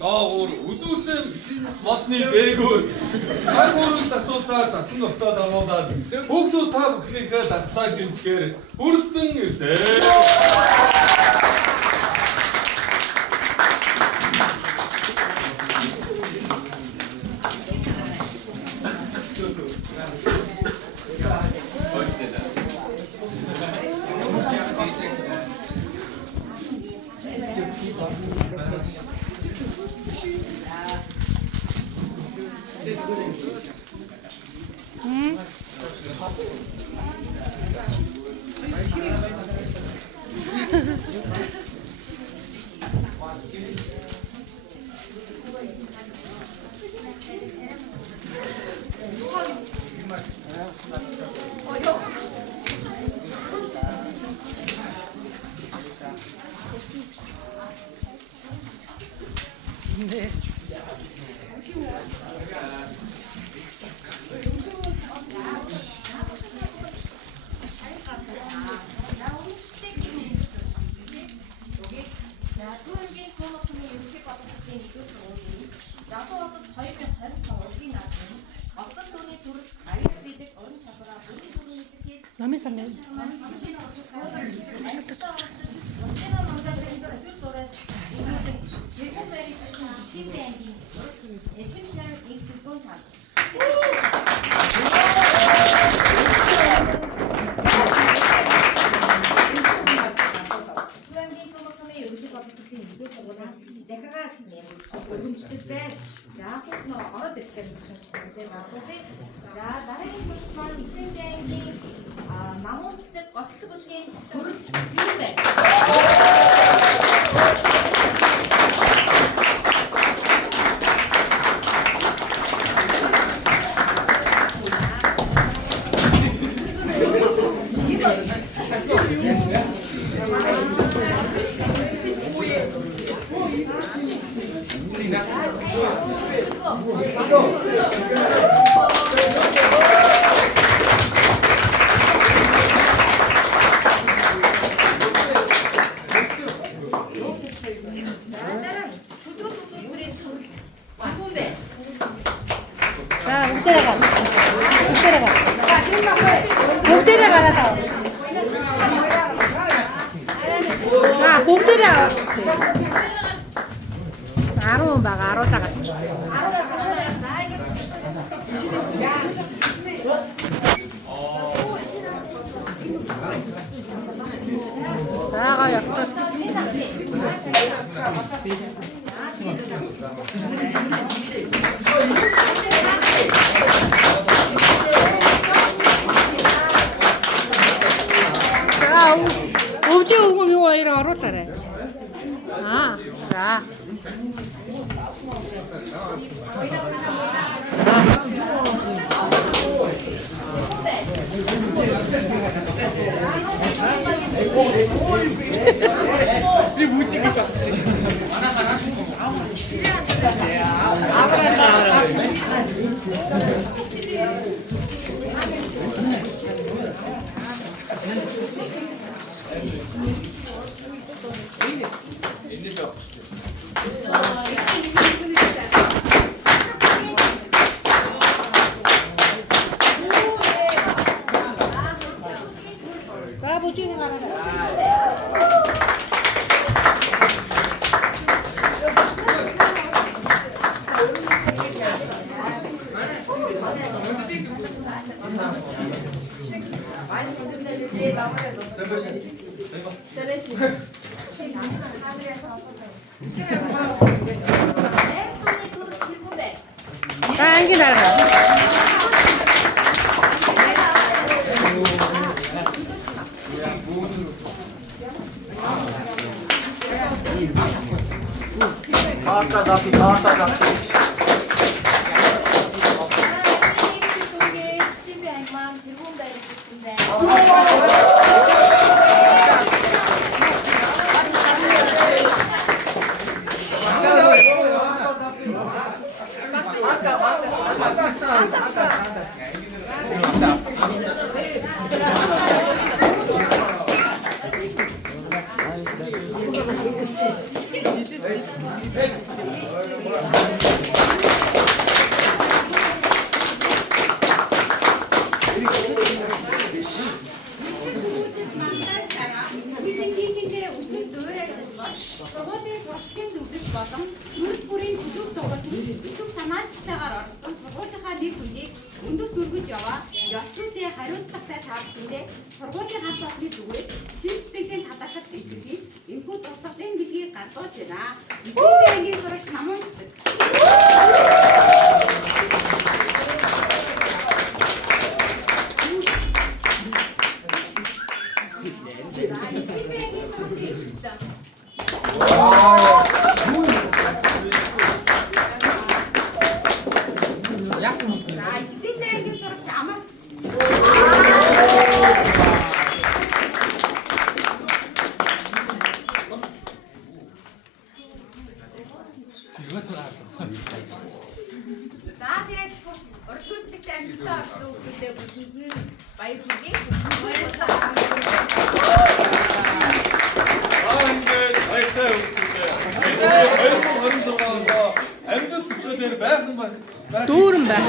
Даавар үзүүлэн модны бээгүүр хайгуурын татуусаар засан нутгаа дамуудаад хүүхдүүд та бүхнийхээ дархлаа гинцгээр хүрэлцэн ирлээ. Сургуулийн сурагчдын зөвлөл болон төрөл бүрийн төжөв зургалтын өтөв санаачтайгаар оролцсон сургуулийнхаа нэр хүндийг өндөр дөрвөж яваа ёс зүйтэй хариуцлагатай та бүхэндээ сургуулийн хас олны зүгээс чин сэтгэлийн талархал илэрхийлж энэхүү туршлагын бэлгийг гаргаж байна. 9-р ангийн сурагч намун цэцэг. За тэгээд урдгүйцэтгэгтэй амжилттай орсон хүүхдүүдээ бүхэнд нь баяр хүргэе. ингээд баяртай хүүхдүүдээ 2026 онд амжилт төсөөлөөр байхан дүүрэн байх.